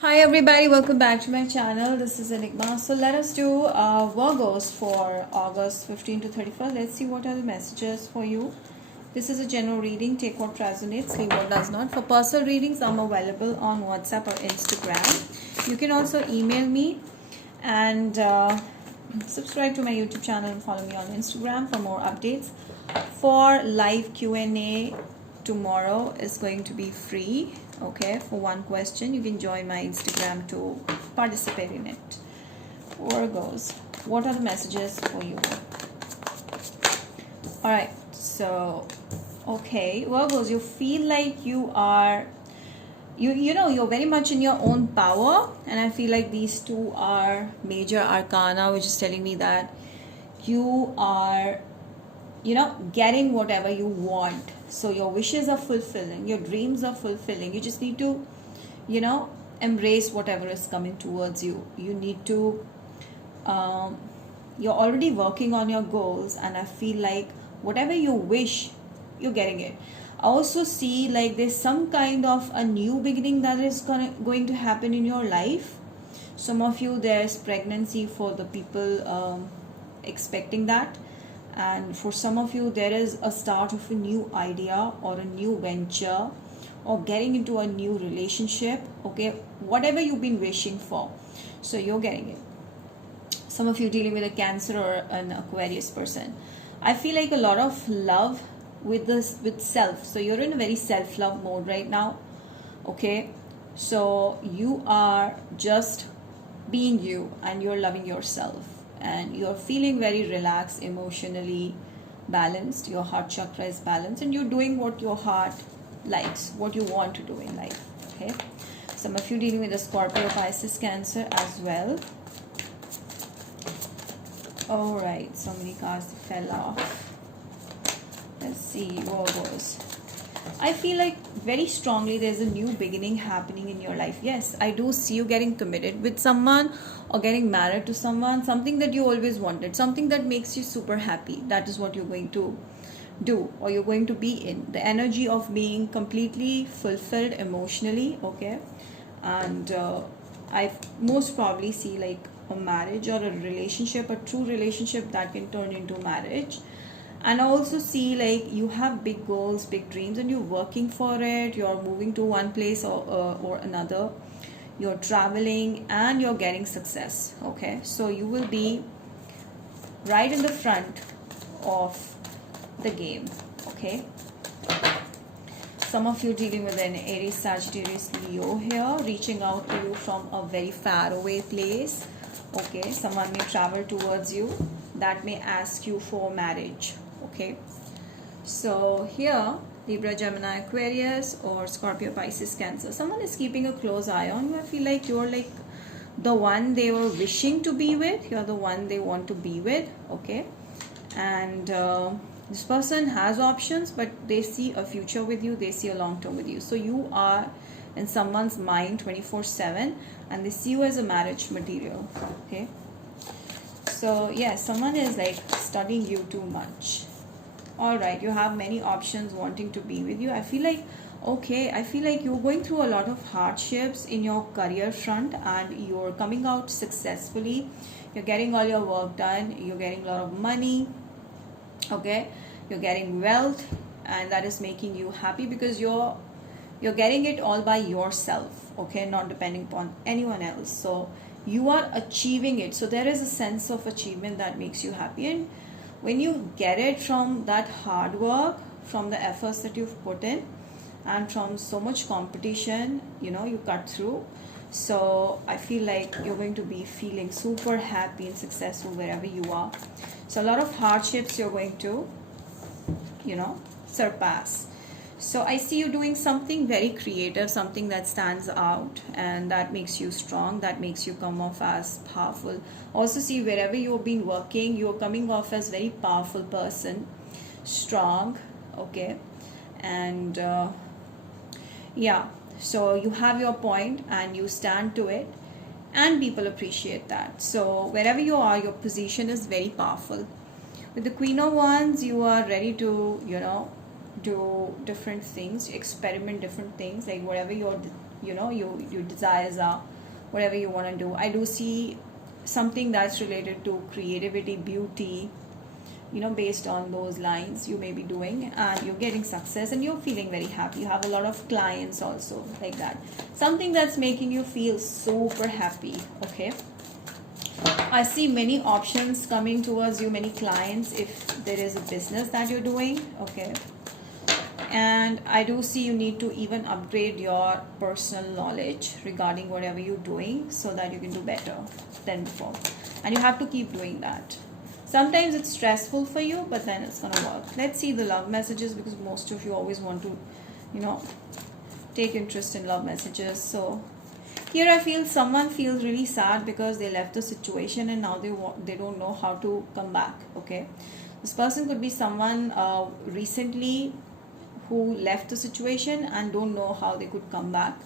Hi everybody, welcome back to my channel. This is Enigma. So let us do Virgos for August 15 to 31st. Let's see what are the messages for you. This is a general reading. Take what resonates, leave what does not. For personal readings, I'm available on WhatsApp or Instagram. You can also email me and subscribe to my YouTube channel and follow me on Instagram for more updates. For live Q&A, tomorrow is going to be free. Okay, for one question you can join my Instagram to participate in it. Virgos, what are the messages for you? All right, so okay, Virgos, you feel like you are you're very much in your own power, and I feel like these two are major arcana, which is telling me that you are getting whatever you want. So your wishes are fulfilling, your dreams are fulfilling. You just need to embrace whatever is coming towards you. You need to you're already working on your goals, and I feel like whatever you wish, you're getting it. I also see like there's some kind of a new beginning that is going to happen in your life. Some of you, there's pregnancy for the people expecting that, and for some of you there is a start of a new idea or a new venture or getting into a new relationship. Okay, whatever you've been wishing for, so you're getting it. Some of you dealing with a Cancer or an Aquarius person. I feel like a lot of love with self. So you're in a very self-love mode right now. Okay, so you are just being you and you're loving yourself, and you're feeling very relaxed, emotionally balanced. Your heart chakra is balanced, and you're doing what your heart likes, what you want to do in life. Okay, some of you dealing with a Scorpio, Pisces, Cancer as well. All right, so many cards fell off. Let's see, Virgos. I feel like very strongly there's a new beginning happening in your life. Yes, I do see you getting committed with someone or getting married to someone. Something that you always wanted, something that makes you super happy. That is what you're going to do, or you're going to be in. The energy of being completely fulfilled emotionally. Okay, and I most probably see like a marriage or a relationship, a true relationship that can turn into marriage. And I also see like you have big goals, big dreams, and you're working for it. You're moving to one place or another. You're traveling and you're getting success. Okay, so you will be right in the front of the game. Okay, some of you dealing with an Aries, Sagittarius, Leo here, reaching out to you from a very far away place. Okay, someone may travel towards you that may ask you for marriage. Okay, so here Libra, Gemini, Aquarius, or Scorpio, Pisces, Cancer, someone is keeping a close eye on you. I feel like you're like the one they were wishing to be with. You're the one they want to be with. Okay, and this person has options, but they see a future with you, they see a long term with you. So you are in someone's mind 24/7, and they see you as a marriage material. Okay, so yes, someone is like studying you too much. All right, you have many options wanting to be with you. I feel like I feel like you're going through a lot of hardships in your career front, and you're coming out successfully. You're getting all your work done, you're getting a lot of money. Okay, you're getting wealth, and that is making you happy because you're getting it all by yourself. Okay, not depending upon anyone else. So you are achieving it, so there is a sense of achievement that makes you happy. And when you get it from that hard work, from the efforts that you've put in, and from so much competition, you cut through. So I feel like you're going to be feeling super happy and successful wherever you are. So a lot of hardships you're going to surpass. So I see you doing something very creative, something that stands out and that makes you strong, that makes you come off as powerful. Also see wherever you've been working, you're coming off as very powerful person, strong. Okay, and yeah, so you have your point and you stand to it, and people appreciate that. So wherever you are, your position is very powerful. With the Queen of Wands, you are ready to do different things, experiment different things, like whatever you're your desires are, whatever you want to do. I do see something that's related to creativity, beauty, based on those lines you may be doing, and you're getting success and you're feeling very happy. You have a lot of clients also, like that. Something that's making you feel super happy. Okay, I see many options coming towards you, many clients, if there is a business that you're doing. Okay, and I do see you need to even upgrade your personal knowledge regarding whatever you're doing, so that you can do better than before, and you have to keep doing that. Sometimes it's stressful for you, but then it's gonna work. Let's see the love messages, because most of you always want to take interest in love messages. So here I feel someone feels really sad because they left the situation and now they don't know how to come back. Okay, this person could be someone recently who left the situation and don't know how they could come back,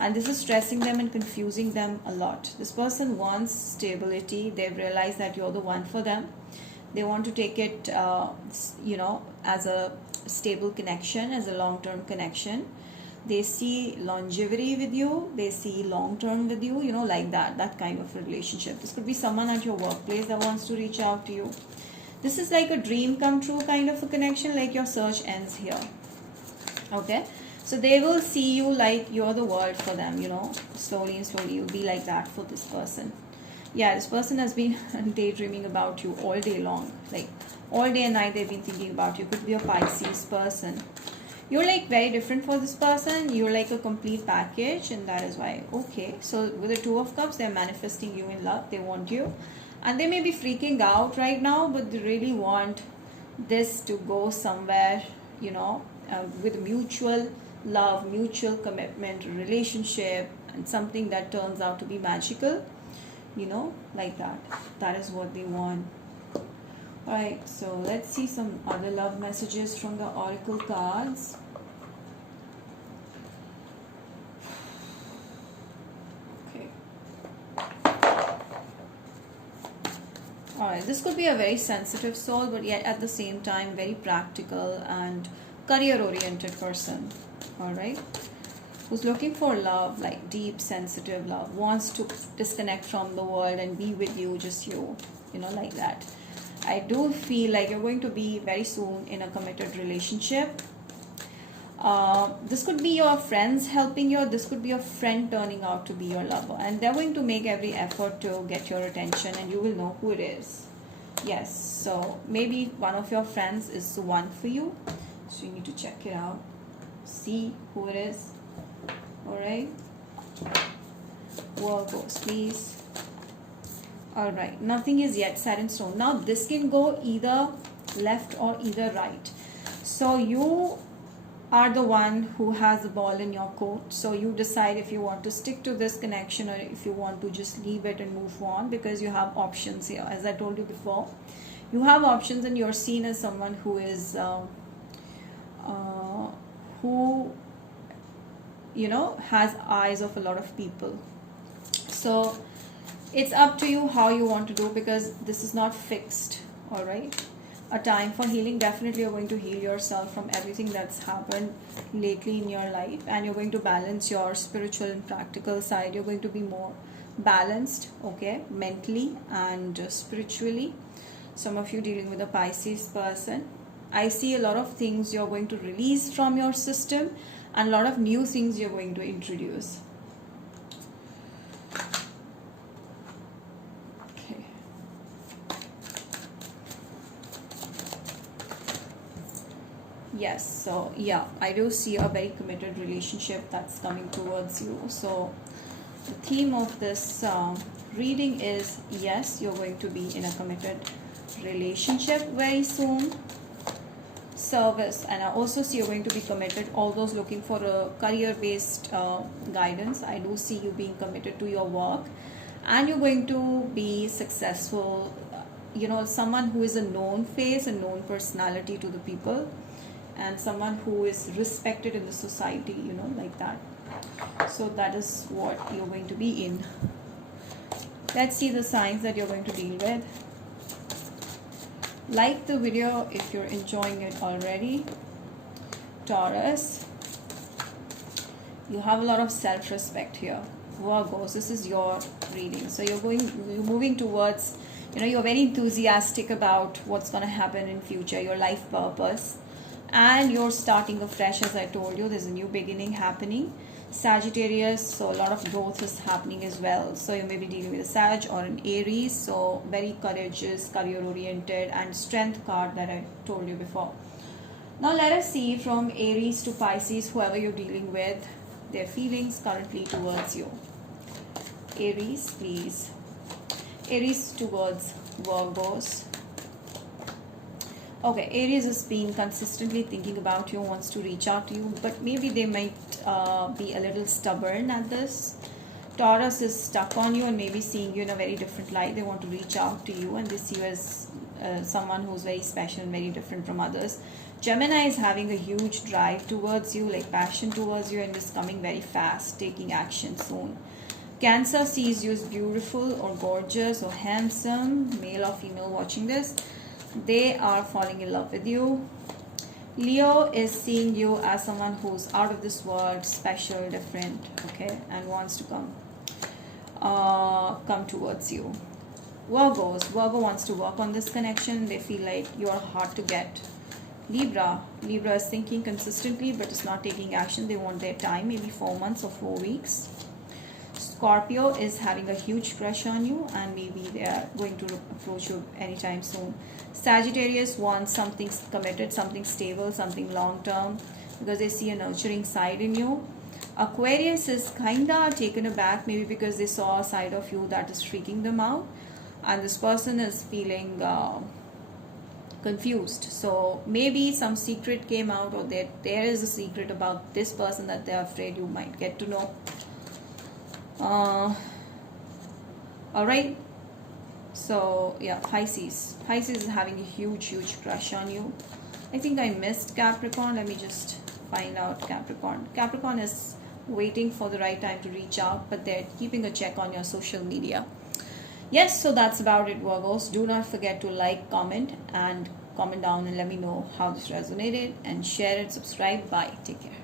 and this is stressing them and confusing them a lot. This person wants stability. They've realized that you're the one for them. They want to take it as a stable connection, as a long-term connection. They see longevity with you, they see long-term with you, like that kind of relationship. This could be someone at your workplace that wants to reach out to you. This is like a dream come true kind of a connection, like your search ends here. Okay, so they will see you like you're the world for them, slowly and slowly you'll be like that for this person. Yeah, this person has been daydreaming about you all day long, like all day and night they've been thinking about you. Could be a Pisces person. You're like very different for this person. You're like a complete package, and that is why. Okay, so with the Two of Cups, they're manifesting you in love. They want you, and they may be freaking out right now, but they really want this to go somewhere, with mutual love, mutual commitment, relationship, and something that turns out to be magical, like that. That is what they want. Alright, so let's see some other love messages from the Oracle cards. Okay. Alright, this could be a very sensitive soul, but yet at the same time very practical and career oriented person. Alright, who's looking for love, like deep sensitive love, wants to disconnect from the world and be with you, just you, like that. I do feel like you're going to be very soon in a committed relationship. This could be your friends helping you. This could be a friend turning out to be your lover, and they're going to make every effort to get your attention, and you will know who it is. Yes, so maybe one of your friends is the one for you, so you need to check it out, see who it is. Alright, Virgos, please. Alright, nothing is yet set in stone. Now this can go either left or either right. So you are the one who has the ball in your court. So you decide if you want to stick to this connection or if you want to just leave it and move on, because you have options here. As I told you before, you have options, and you're seen as someone who is who has eyes of a lot of people. So it's up to you how you want to do, because this is not fixed. All right, a time for healing. Definitely you're going to heal yourself from everything that's happened lately in your life, and you're going to balance your spiritual and practical side. You're going to be more balanced, okay, mentally and spiritually. Some of you dealing with a Pisces person. I see a lot of things you're going to release from your system, and a lot of new things you're going to introduce. Okay. Yes, so yeah, I do see a very committed relationship that's coming towards you. So the theme of this reading is, yes, you're going to be in a committed relationship very soon. Service, and I also see you're going to be committed. All those looking for a career-based guidance, I do see you being committed to your work, and you're going to be successful. Someone who is a known face, a known personality to the people, and someone who is respected in the society, like that. So that is what you're going to be in. Let's see the signs that you're going to deal with. Like the video if you're enjoying it already. Taurus, You have a lot of self-respect here. Virgos, this is your reading. So you're moving towards, you're very enthusiastic about what's going to happen in future, your life purpose, and you're starting afresh. As I told you, there's a new beginning happening. Sagittarius, so a lot of growth is happening as well. So you may be dealing with a Sag or an Aries, so very courageous, career oriented, and strength card that I told you before. Now let us see from Aries to Pisces, whoever you're dealing with, their feelings currently towards you. Aries, please. Aries towards Virgos. Okay, Aries has been consistently thinking about you, wants to reach out to you, but maybe they might be a little stubborn at this. Taurus is stuck on you and maybe seeing you in a very different light. They want to reach out to you and they see you as someone who's very special and very different from others. Gemini is having a huge drive towards you, like passion towards you, and is coming very fast, taking action soon. Cancer sees you as beautiful or gorgeous or handsome, male or female watching this. They are falling in love with you. Leo is seeing you as someone who's out of this world, special, different, okay, and wants to come towards you. Virgo wants to work on this connection. They feel like you are hard to get. Libra is thinking consistently but is not taking action. They want their time, maybe 4 months or 4 weeks. Scorpio is having a huge crush on you and maybe they are going to approach you anytime soon. Sagittarius wants something committed, something stable, something long term, because they see a nurturing side in you. Aquarius is kinda taken aback, maybe because they saw a side of you that is freaking them out, and this person is feeling confused. So maybe some secret came out, or there is a secret about this person that they're afraid you might get to know. Alright, so yeah, Pisces is having a huge crush on you. I think I missed Capricorn. Let me just find out. Capricorn is waiting for the right time to reach out, but they're keeping a check on your social media. Yes, so that's about it, Virgos. Do not forget to like, comment down and let me know how this resonated, and share it, subscribe. Bye, take care.